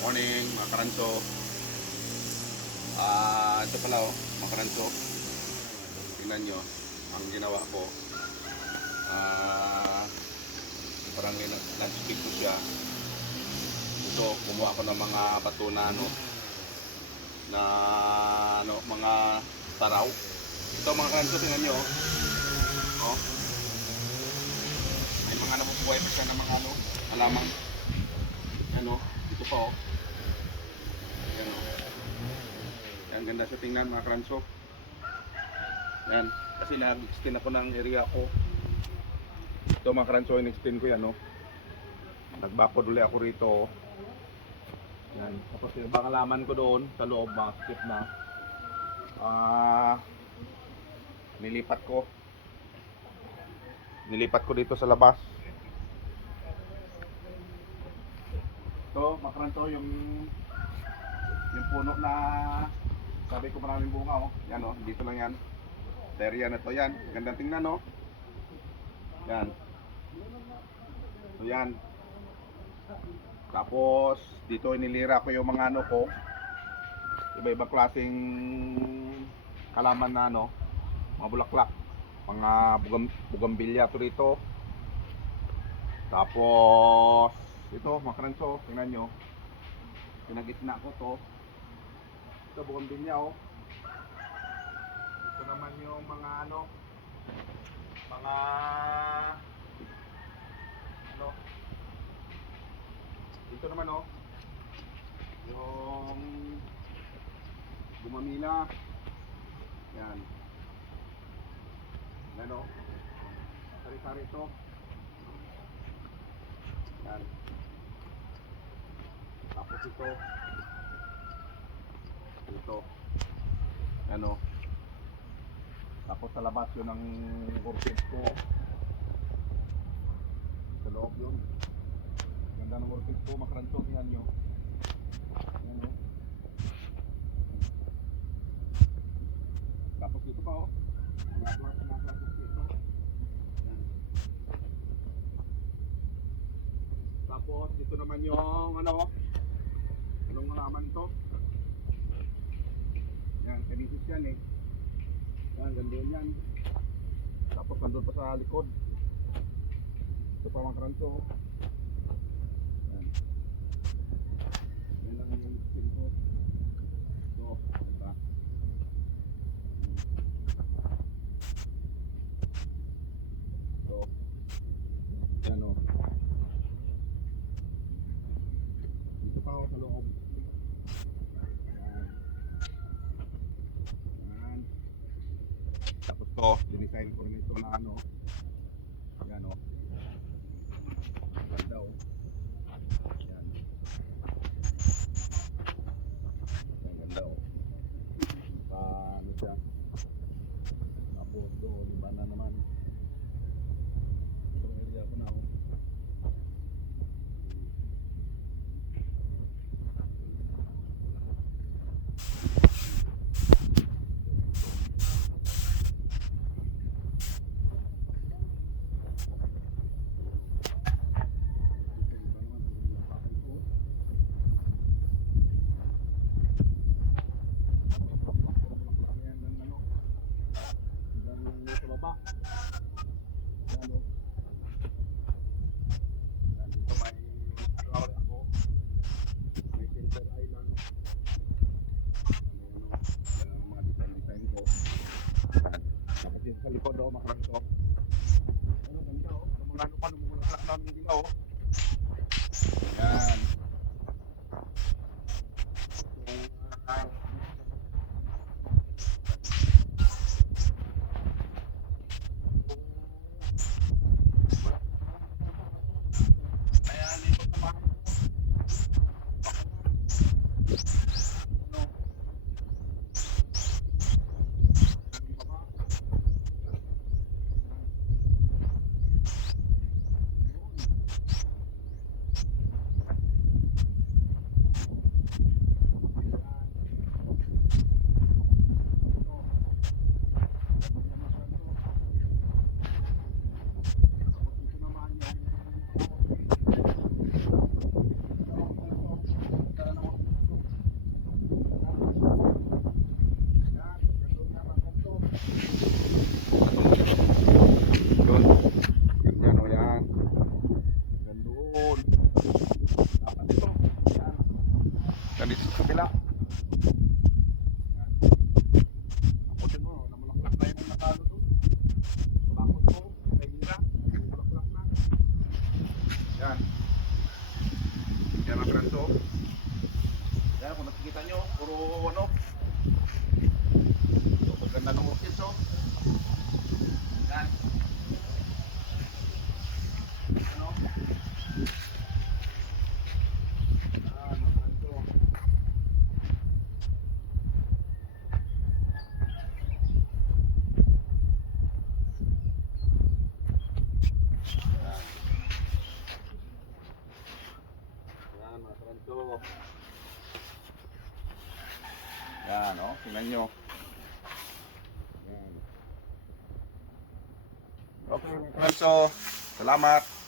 Morning mga karanso. Ito pala mga karanso. Tingnan nyo ang ginawa ko. Parang landscape ko siya. Ito, kumuha ko ng mga bato na mga taraw. Ito mga karanso, tingnan nyo. Oh. May mga nabubuhay pa siya ng mga alamang. Ito pa Ayan Yan, ganda siya tingnan mga karanso. Yan, kasi nag-extend ako ng area ko. Ito mga karanso, in-extend ko yan nagbakod ulit ako rito. Yan, tapos yung ibang alaman ko doon sa loob, mga skip na nilipat ko dito sa labas. Ito mga karanso, yung puno na sabi ko maraming bunga yan dito lang yan sa area na to. Yan, gandang tingnan yan. So yan, tapos dito inilira ko yung mga ko, iba-ibang klaseng kalaman na mga bulaklak, mga bugambilya to dito. Tapos ito mga karanso, tingnan nyo, pinagitna ko to. Ito bugambilya ito naman yung mga dito naman yung gumamila. Yan sari-sari ito. Yan, tapos ito tapos sa labas yun ang orchid ko, sa loob yun. Ganda ng orchid ko mga karanso, tingnan nyo. Tapos dito pa tapos dito naman yung anong halaman to. Yan, kanisis yan yan, ganda yan. Tapos nandun pa sa likod, ito pa mga karanso. Yan, yan lang yung skin ko. Diba? Yan dito pa sa loob. Tapos dinisign ko rin ito na yan ganda yan. Yan ganda siya. Tapos doon iba na naman itong area ko na sa baba. Yan yan, dito may ako, may Center Island. Yan ang mga design ko. Yan. Tapos dito sa likod mga karanso, ganda namulano pa, namulaklak na ng dilaw yan. oh. Yan, kung nakikita nyo, puro ano. So, maganda ng orchids oh. Yan. Ano? Yan, mga kanso. Yan, mga kanso. Yan, oh, tingnan nyo. Yan. Okay, mga kanso. Salamat.